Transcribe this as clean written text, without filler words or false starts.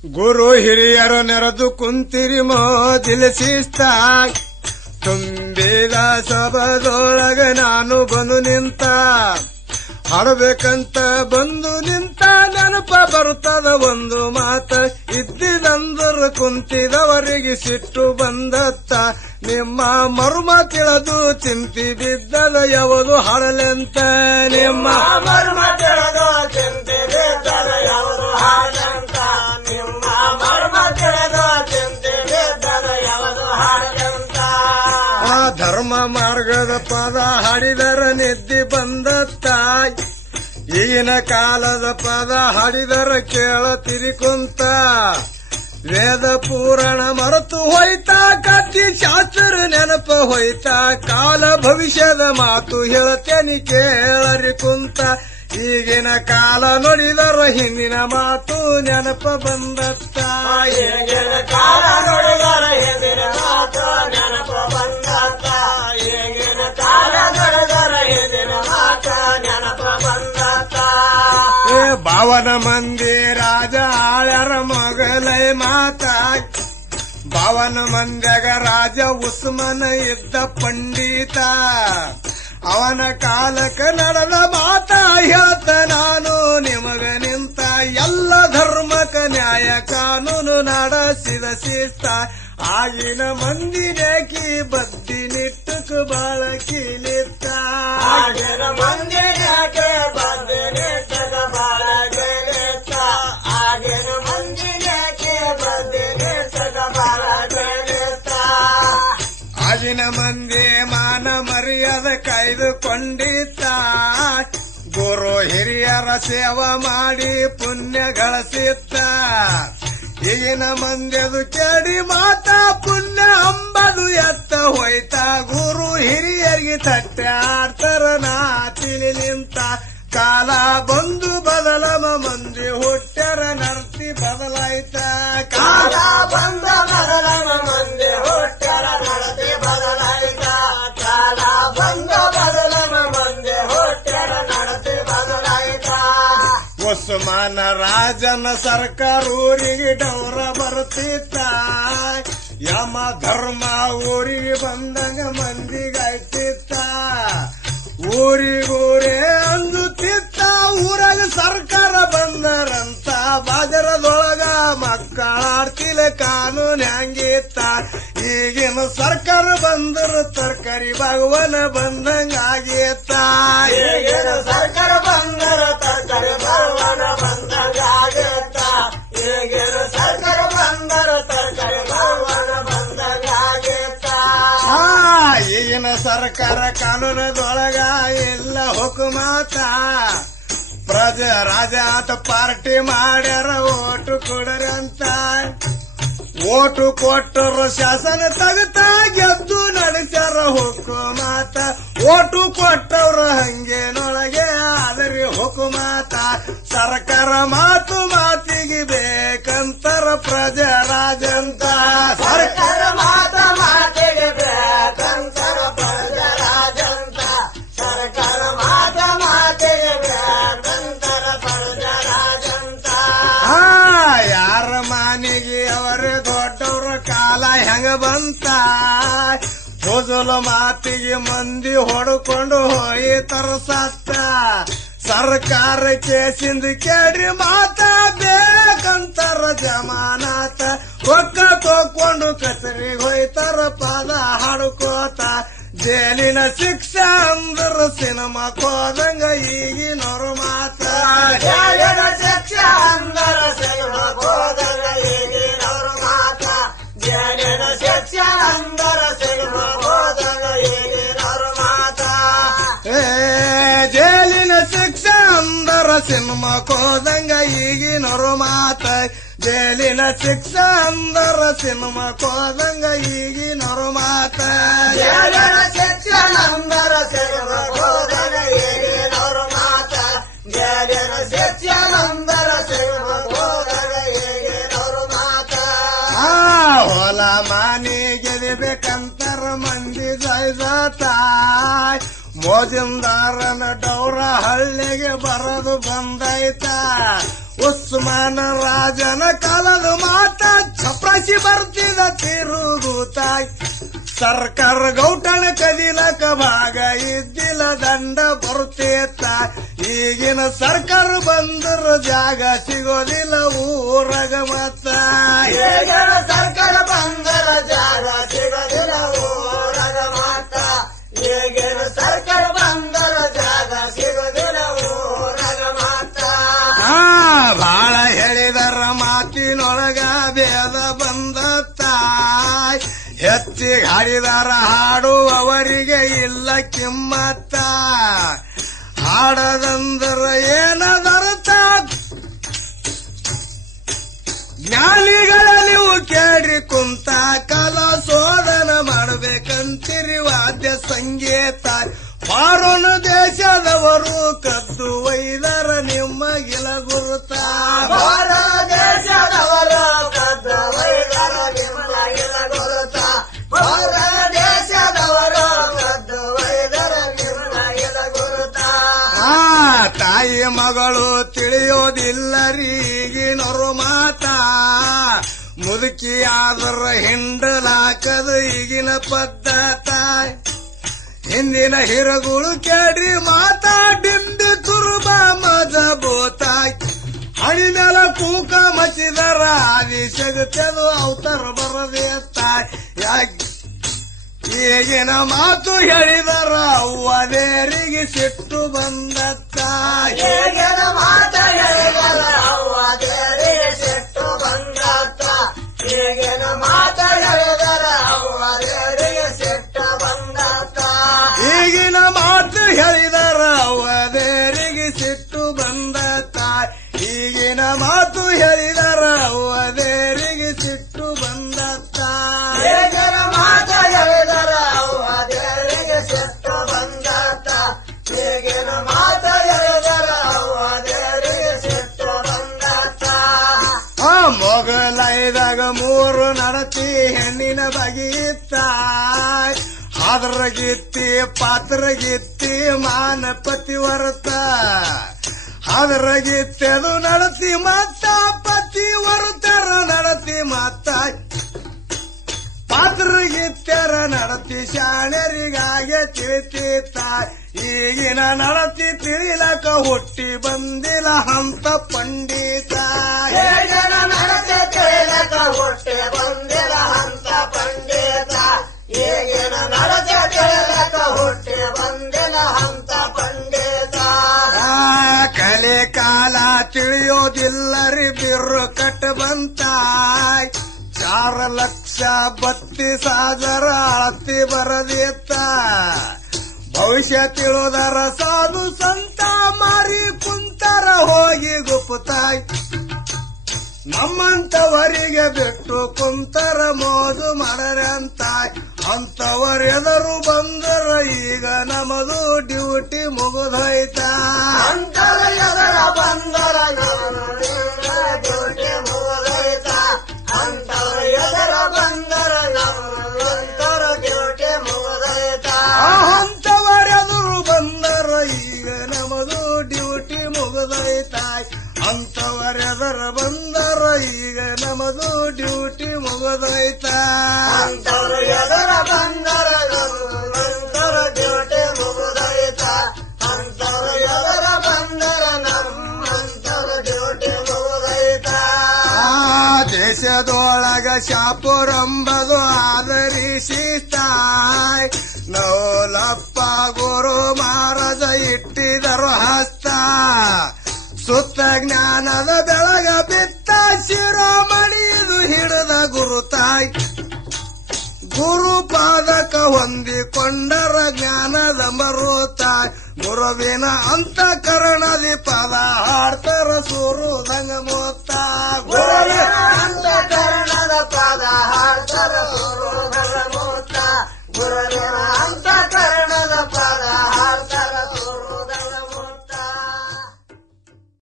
ಗುರು ಹಿರಿಯರು ನೆರೆದು ಕುಂತಿರಿ ಮೋಜಿಲ ಶಿಸ್ತ ತುಂಬಿದ ಸಭದೊಳಗ ನಾನು ಬಂದು ನಿಂತ ಹಾಡಬೇಕಂತ ಬಂದು ನಿಂತ ನೆನಪ ಬರುತ್ತದ ಒಂದು ಮಾತ ಇದ್ದಿದಂದರು ಕುಂತಿದವರಿಗೆ ಸಿಟ್ಟು ಬಂದತ್ತ ನಿಮ್ಮ ಮರ್ಮ ತಿಳಿದು ಚಿಂತಿ ಬಿದ್ದದ ಯಾವುದು ಹಾಡಲೆಂತ ನಿಮ್ಮ ಮರ್ಮ ತಿಳಿದು ಚಿಂತೆ ಬಿದ್ದದ ಯಾವುದು ಹಾಡಂತ ನಿಮ್ಮ ಮರ್ಮ ತಿಳಿದು ಚಿಂತೆ ಬಿದ್ದದ ಯಾವುದು ಹಾಡಂತ ಆ ಧರ್ಮ ಮಾರ್ಗದ ಪದ ಹಾಡಿದರ ನಿದ್ದೆ ಬಂದತ್ತ ಈಗಿನ ಕಾಲದ ಪದ ಹಾಡಿದರ ಕೇಳತಿರಿ ಕುಂತ ವೇದ ಪುರಾಣ ಮರೆತು ಹೋಯ್ತಾ ಕತ್ತಿ ಶಾಸ್ತ್ರ ನೆನಪ ಹೋಯ್ತಾ ಕಾಲ ಭವಿಷ್ಯದ ಮಾತು ಹೇಳತೇನಿ ಕೇಳರಿ ಕುಂತ ಈಗಿನ ಕಾಲ ನೋಡಿದರ ಹಿಂದಿನ ಮಾತು ನೆನಪ ಬಂದತ್ತ ಈಗಿನ ಕಾಲ ನೋಡಿದರ ಹಿಂದಿನ ಮಾತು ನೆನಪ ಬಂದತ್ತ ಈಗಿನ ಕಾಲ ನೋಡಿದರ ಹಿಂದಿನ ಮಾತು ನೆನಪ ಬಂದತ್ತ ಬಾವನ ಮಂದಿ ರಾಜ ಆಳ್ಯರ ಮೊಗಲೈ ಮಾತಾ ಬಾವನ ಮಂದ್ಯಾಗ ರಾಜ ಉಸ್ಮನ ಇದ್ದ ಪಂಡಿತ ಅವನ ಕಾಲಕ್ಕೆ ನಡೆದ ಮಾತ ಹೇಳ್ತ ನಾನು ನಿಮಗ ನಿಂತ ಎಲ್ಲ ಧರ್ಮಕ ನ್ಯಾಯ ಕಾನೂನು ನಡೆಸಿದ ಶಿಸ್ತ ಆಗಿನ ಮಂದಿ ನೇಕಿ ಬದ್ದಿ ನಿಟ್ಟಕ್ ಬಾಳ ಕೀಲಿತ್ತ ಆಗಿನ ಮಂದಿ ನೇಕಿ ಬದ್ದಿ ನಿಟ್ಟಕ್ ಬಾಳ ಕೀಲಿತ್ತ ಆಗಿನ ಮಂದಿ ನೇಕಿ ಬದ್ದಿ ನಿಟ್ಟಕ್ ಬಾಳ ಕೀಲಿತ್ತ ಆಗಿನ ಮಂದಿ ಮಾನ ಮರ್ಯಾದ ಕಾಯ್ದುಕೊಂಡಿತ್ತ ಗುರು ಹಿರಿಯರ ಸೇವಾ ಮಾಡಿ ಪುಣ್ಯ ಗಳಿಸಿತ್ತ ಈಗಿನ ಮಂದ್ಯದು ಕೇಳಿ ಮಾತಾ ಪುಣ್ಯ ಅಂಬದು ಎತ್ತ ಹೋಯ್ತಾ ಗುರು ಹಿರಿಯರಿಗೆ ತಟ್ಟೆ ಆಡ್ತಾರ ನಾ ತಿಳಿ ನಿಂತ ಕಾಲ ಬಂದು ಬದಲಮ ಮಂದಿ ಹುಟ್ಟ್ಯಾರ ನರ್ತಿ ಬದಲಾಯ್ತ ಕಾಲ ಬಂದ ಬದಲಮ ಮಂದಿ ಹುಟ್ಟ್ಯಾರ ನಡತಿ ಬದಲಾಯ್ತ ಕಾಲ ಬಂದ ಬದಲಮ ಮಂದಿ ಹುಟ್ಟ್ಯಾರ ನಡತಿ ಬದಲಾಯ್ತ ಉಸ್ಮಾನ ರಾಜನ ಸರ್ಕಾರ ಊರಿಗೆ ಡೌರ ಬರ್ತಿತ್ತ ಯಮ ಧರ್ಮ ಊರಿಗೆ ಬಂದಂಗ ಮಂದಿಗಾಯ್ತಿತ್ತ ಊರಿಗೂರೇ ಅಂದುತ್ತಿತ್ತ ಊರಾಗ ಸರ್ಕಾರ ಬಂದರಂತ ಬಾಜರದೊಳಗ ಮಕ್ಕಳಾಡ್ತಿಲ ಕಾನೂನು ಹಂಗಿತ್ತ ಈಗಿನ ಸರ್ಕಾರ ಬಂದ್ರ ತರಕಾರಿ ಭಗವನ ಬಂದಂಗ ಆಗಿತ್ತ ಈಗಿನ ಸರ್ಕಾರ ಬಂದರ ತರಕಾರಿ ಭಗವನ ಬಂದಂಗ ಆಗಿತ್ತ ಈಗಿನ ಸರ್ಕಾರ ಬಂದರ ತರಕಾರಿ ಭಗವನ ಬಂದಂಗ ಆಗಿತ್ತ ಈಗಿನ ಸರ್ಕಾರ ಕಾನೂನದೊಳಗ ಇಲ್ಲ ಹುಕುಮಾತ ಪ್ರಜೆ ರಾಜ ಆತ ಪಾರ್ಟಿ ಮಾಡ್ಯಾರ ಓಟು ಕೊಡರಂತ ಓಟು ಕೊಟ್ಟರು ಶಾಸನ ತಗತಾ ಗೆದ್ದು ನಡೆಸ್ಯಾರ ಹುಕುಮಾತ ಓಟು ಕೊಟ್ಟವ್ರ ಹಂಗೇನೊಳಗೆ ಆದರಿ ಹುಕುಮಾತ ಸರ್ಕಾರ ಮಾತು ಮಾತಿಗೆ ಬೇಕಂತರ ಪ್ರಜೆ ರಾಜಂತ ಸರ್ಕಾರ ಮಾತ ಮಾತಿಗೆ ಬೇಕಂತರ ಪ್ರಜೆ ರಾಜಂತ ಸರ್ಕಾರ ಮಾತ ಮಾತಿಗೆ ಬೇಕಂತರ ಪ್ರಜೆ ರಾಜಂತ ಯಾರ ಮಾನಿಗೆ ಅವರೇ ದೊಡ್ಡವ್ರ ಕಾಲ ಹೆಂಗ ಬಂತ ಹೊಸಲ ಮಾತಿಗೆ ಮಂದಿ ಹೊಡ್ಕೊಂಡು ಹೋಯ್ತರ ಸತ್ತ ಸರ್ಕಾರ ಕೇಸಿಂದ ಕೇಳಿ ಮಾತ ಬೇಕಂತಾರ ಜಮಾನಾತ ರೊಕ್ಕ ತಗೊಂಡು ಕಚೇರಿಗೆ ಹೋಯ್ತಾರ ಪದ ಹಾಡ್ಕೋತ ಜೈಲಿನ ಶಿಕ್ಷೆ ಅಂದ್ರ ಸಿನಿಮಾ ಕೋದಂಗ ಈಗಿನವ್ರು ಮಾತ ಜೈಲಿನ ಶಿಕ್ಷೆ ಅಂದ್ರ ಸಿನಿಮಾ ಕೋದಂಗ ಈಗಿನವ್ರು ಮಾತ ಜೈಲಿನ ಶಿಕ್ಷೆ ಅಂದ್ರ ಸಿನಿಮಾ ಕೋದಂಗ ಈಗಿನವ್ರು ಮಾತ ಜೈಲಿನ ಶಿಕ್ಷೆ ಅಂದ್ರ ಸಿನಿಮಾ ಕೋದಂಗ ಈಗಿನವ್ರು ಮಾತ ಜೈಲಿನ ಶಿಕ್ಷೆ ಅಂದ್ರ ಸಿನಿಮಾ ಕೋದಂಗ ಈಗಿನವ್ರು ಮಾತ ಜೈಲಿನ ಶಿಕ್ಷೆ ಅಂದ್ರ ಸಿನಿಮಾ ಕೋದಂಗ ಈಗಿನವ್ರು ಮಾತ ಜೈಲಿನ ಶಿಕ್ಷೆ ಅಂದ್ರ ಸಿನಿಮಾ ಕೋದಂಗ ಈಗಿನವ್ರು ಮಾತ ಹೊಲ ಮಾನಿ ಗೆದಿಬೇಕಂತಾರ ಮಂದಿ ಜೈಜಾತ ಮೋಜಿಂದಾರನ ಡೌರ ಹಳ್ಳಿಗೆ ಬರದು ಬಂದೈತ ಉಸ್ಮಾನ ರಾಜನ ಕಾಲದ ಮಾತ ಚಪ್ರಾಸಿ ಬರ್ತಿದ ತಿರುಗುತ್ತಾಯ್ ಸರ್ಕಾರ ಗೌಟಣ ಕದಿಲಕ ಭಾಗ ಇದ್ದಿಲ್ಲ ದಂಡ ಬರುತ್ತೇತ ಈಗಿನ ಸರ್ಕಾರ ಬಂದ್ರ ಜಾಗ ಸಿಗೋದಿಲ್ಲ ಊರಗ ಮತ್ತ ಈಗಿನ ಸರ್ಕಾರ ಬಂದರ ಜಾಗ ಸಿಗೋದಿಲ್ಲ ಊರಗ ಮಾತ ಈಗಿನ ಸರ್ಕಾರ ಬಂದರ ಜಾಗ ಸಿಗೋದಿಲ್ಲ ಊರಗ ಮಾತ ಬಾಳ ಹೇಳಿದರ ಮಾತಿನೊಳಗ ಭೇದ ಬಂದತ್ತಾಯ್ ಹೆಚ್ಚಿಗೆ ಹಾಡಿದಾರ ಹಾಡುವವರಿಗೆ ಇಲ್ಲ ಕಿಮ್ಮತ್ತ ಹಾಡದಂದ್ರ ಏನದರ್ಥ ಜ್ಞಾನಿಗಳ ನೀವು ಕೇಳಿ ಕುಂತ ಕಲಾ ಶೋಧನ ಮಾಡಬೇಕಂತಿರಿ ವಾದ್ಯ ಸಂಗೀತ ಫಾರೋನ್ ದೇಶದವರು ಕದ್ದು ಒಯ್ದರ ನಿಮ್ಮಗಿಲ ಗುರುತ ದೇಶದವರು ಕದ್ದು ಒಯ್ದರ ನಿಮ್ಮಗಿಲ ಗುರುತ ದೇಶದವರು ಕದ್ದು ಒಯ್ದರ ನಿಮ್ಮಗಿಲ ಗುರುತ ತಾಯಿ ಮಗಳು ತಿಳಿಯೋದಿಲ್ಲರಿ ಈಗಿನವರು ಮಾತಾ ಮುದುಕಿ ಆದರ ಹಿಂಡಲಾಕದು ಈಗಿನ ಪದ್ಧತ ಹಿಂದಿನ ಹಿರಗುಳು ಕೇಳಿ ಮಾತಾಡಿಂದು ತುರುಬ ಮಜಬೂತಾಯ್ ಹಣಿನೆಲ ಕೂಕ ಮಚಿದರ ಆದಿಶಗತೆದು ಅವತಾರ ಬರದೇತಾಯ್ ಈಗಿನ ಮಾತು ಹೇಳಿದರ ಅವ್ವದೇರಿಗೆ ಸಿಟ್ಟು ಬಂದತ್ತಾಯ್ ಈಗಿನ ಮಾತು ಹೇಳಿದರ ಅವ್ವದೇರಿಗೆ ಸಿಟ್ಟು ಬಂದತ್ತ ಈಗಿನ ಮಾತು ಹೇಳಿದರ ಅವ್ವದೇರಿಗೆ ಸಿಟ್ಟು ಬಂದತ್ತ ಈಗಿನ ಮಾತು ಹೇಳಿದರ ಅವದೇರಿಗೆ ಸಿಟ್ಟು ಬಂದತ್ತ ಈಗಿನ ಮಾತು ಹೇಳಿದರ ಅವದೇರಿಗೆ ಸಿಟ್ಟು ಬಂದತ್ತ ಈಗಿನ ಮಾತು ಹೇಳಿದರ ಅವದೇರಿಗೆ ಸಿಟ್ಟು ಬಂದತ್ತ ಈಗಿನ ಮಾತು ಹೇಳಿದರ ಅವದೇರಿಗೆ ಸಿಟ್ಟು ಬಂದತ್ತ ಮೊಗಲೈದಾಗ ಮೂರು ನಡತಿ ಹೆಣ್ಣಿನ ಬಗೆಯಿತ್ತ ಹಾದ್ರಗಿತ್ತಿ ಪಾತ್ರಗಿತ್ತಿ ಮಾನಪತಿ ವರ್ತ ಹಾದ್ರಗಿತ್ತೆದು ನಡತಿ ಮತ್ತ ಪತಿ ವರುತರ ನಡತಿ ಮತ್ತ ಪಾತ್ರಗಿತ್ತರ ನಡತಿ ಶಾಣರಿಗಾಗೆ ತಿಳಿತೀತ ಈಗಿನ ನಡತಿ ತಿಳಿಲಕ ಹುಟ್ಟಿ ಬಂದಿಲ್ಲ ಹಂತ ಪಂಡಿತ ಈಗಿನ ನಡತಿ ತಿಳಿಲಕ ಹುಟ್ಟಿ ಬಂದಿಲ್ಲ ಹಂತ ಪಂಡಿತ ಈಗಿನ ನಡತಿ ತಿಳಿಲಕ ಹುಟ್ಟಿ ಬಂದಿಲ್ಲ ಹಂತ ಪಂಡಿತ ಕಲೆ ಕಾಲ ತಿಳಿಯೋದಿಲ್ಲರಿ ಬಿರ್ರು ಕಟ್ಟ ಬಂತಾಯ್ 4,32,000 ಅಳತಿ ಬರದಿತ್ತ ಭವಿಷ್ಯ ತಿಳಿದರ ಸಾಧು ಸಂತ ಮಾರಿ ಕುಂತರ ಹೋಗಿ ಗುಪ್ತಾಯ್ ನಮ್ಮಂತವರಿಗೆ ಬಿಟ್ಟು ಕುಂತರ ಮೋದು ಮಾಡರಂತ ಅಂತವರೆದರು ಬಂದರ ಈಗ ನಮದು ಡ್ಯೂಟಿ ಮುಗಿದೋಯ್ತ ಅಂತರ ಎದರ ಬಂದರ ಡ್ಯೂಟಿ ಮುಗಿದೋಯ್ತ ಅಂತವರ ಎದರ ಬಂದರ ನಂತರ ಡ್ಯೂಟಿ ಮುಗಿದೋಯ್ತ ಅಂತವರೆದರು ಬಂದರ ಈಗ ನಮದು ಡ್ಯೂಟಿ ಮುಗಿದೋಯ್ತ ಅಂತವರೆದರ ಬಂದರ ಈಗ ನಮದು ಡ್ಯೂಟಿ ಮುಗಿದೋಯ್ತ ಅಂತವರು ಎದರ ಬಂದರ ನಂತರ ಡ್ಯೂಟಿ ಮುಗಿದೋಯ್ತ ಅಂತವರು ಎದರ ಬಂದರ ನಮ್ಮಂತರ ಡ್ಯೂಟಿ ಮುಗಿದೋಯ್ತ ದೇಶದೊಳಗ ಶಾಪುರಂಬದು ಆದರಿಸಿತಾಯ್ ನವಲಪ್ಪ ಗುರು ಮಹಾರಾಜ ಇಟ್ಟಿದರು ಹಸ್ತ ಸುತ್ತ ಜ್ಞಾನದ ಬೆಳಗ ಬಿತ್ತ ಶಿರೋಮಣಿದು ಹಿಡಿದ ಗುರುತಾಯ್ ಗುರು ಪಾದಕ ಹೊಂದಿಕೊಂಡರ ಜ್ಞಾನದ ಮರುತಾಯ್ ಗುರುವಿನ ಅಂತಃಕರಣದಿ ಪದ ಹಾಡ್ತರ ಸುರುದಂಗ ಮೋತ